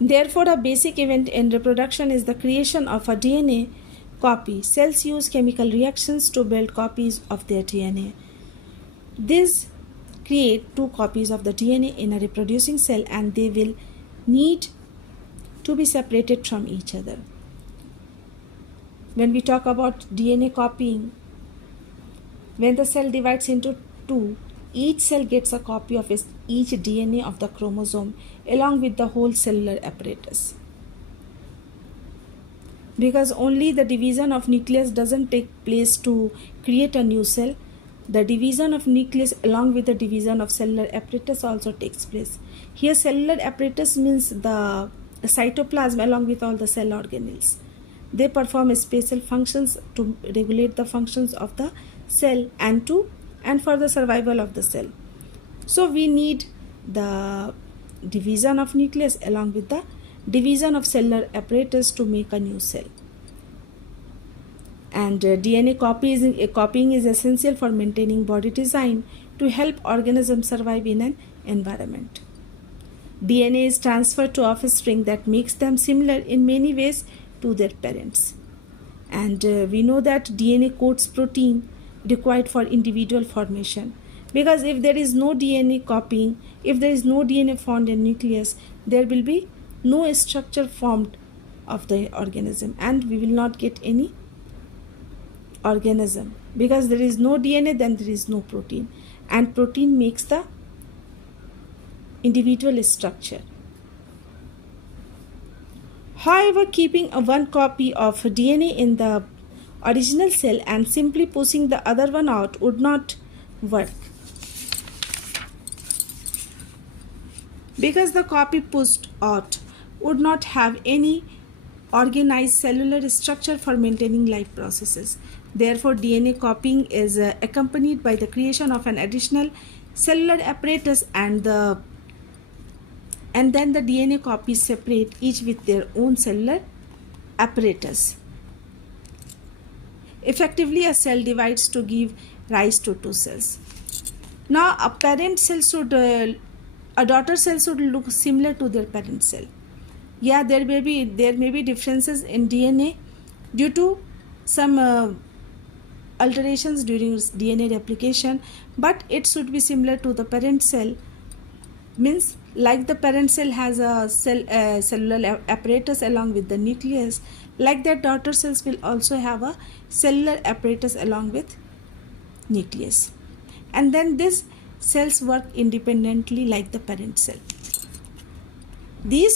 Therefore, a basic event in reproduction is the creation of a DNA copy. Cells use chemical reactions to build copies of their DNA. These create two copies of the DNA in a reproducing cell, and they will need to be separated from each other. When we talk about DNA copying, when the cell divides into two, each cell gets a copy of each DNA of the chromosome along with the whole cellular apparatus. Because only the division of nucleus doesn't take place to create a new cell, the division of nucleus along with the division of cellular apparatus also takes place. Here cellular apparatus means the cytoplasm along with all the cell organelles. They perform special functions to regulate the functions of the cell and for the survival of the cell. So we need the division of nucleus along with the division of cellular apparatus to make a new cell. And DNA copying is essential for maintaining body design to help organisms survive in an environment. DNA is transferred to offspring that makes them similar in many ways to their parents. And we know that DNA codes protein required for individual formation, because if there is no DNA copying, if there is no DNA found in nucleus, there will be no structure formed of the organism and we will not get any organism. Because there is no DNA, then there is no protein, and protein makes the individual structure. However, keeping one copy of DNA in the original cell and simply pushing the other one out would not work, because the copy pushed out would not have any organized cellular structure for maintaining life processes. Therefore, DNA copying is accompanied by the creation of an additional cellular apparatus, and then the DNA copies separate, each with their own cellular apparatus. Effectively, a cell divides to give rise to two cells. Now, a parent cell a daughter cell should look similar to their parent cell. Yeah, there may be differences in DNA due to some alterations during DNA replication, but it should be similar to the parent cell. Means, like the parent cell has a cellular apparatus along with the nucleus, like that daughter cells will also have a cellular apparatus along with nucleus, and then these cells work independently like the parent cell. These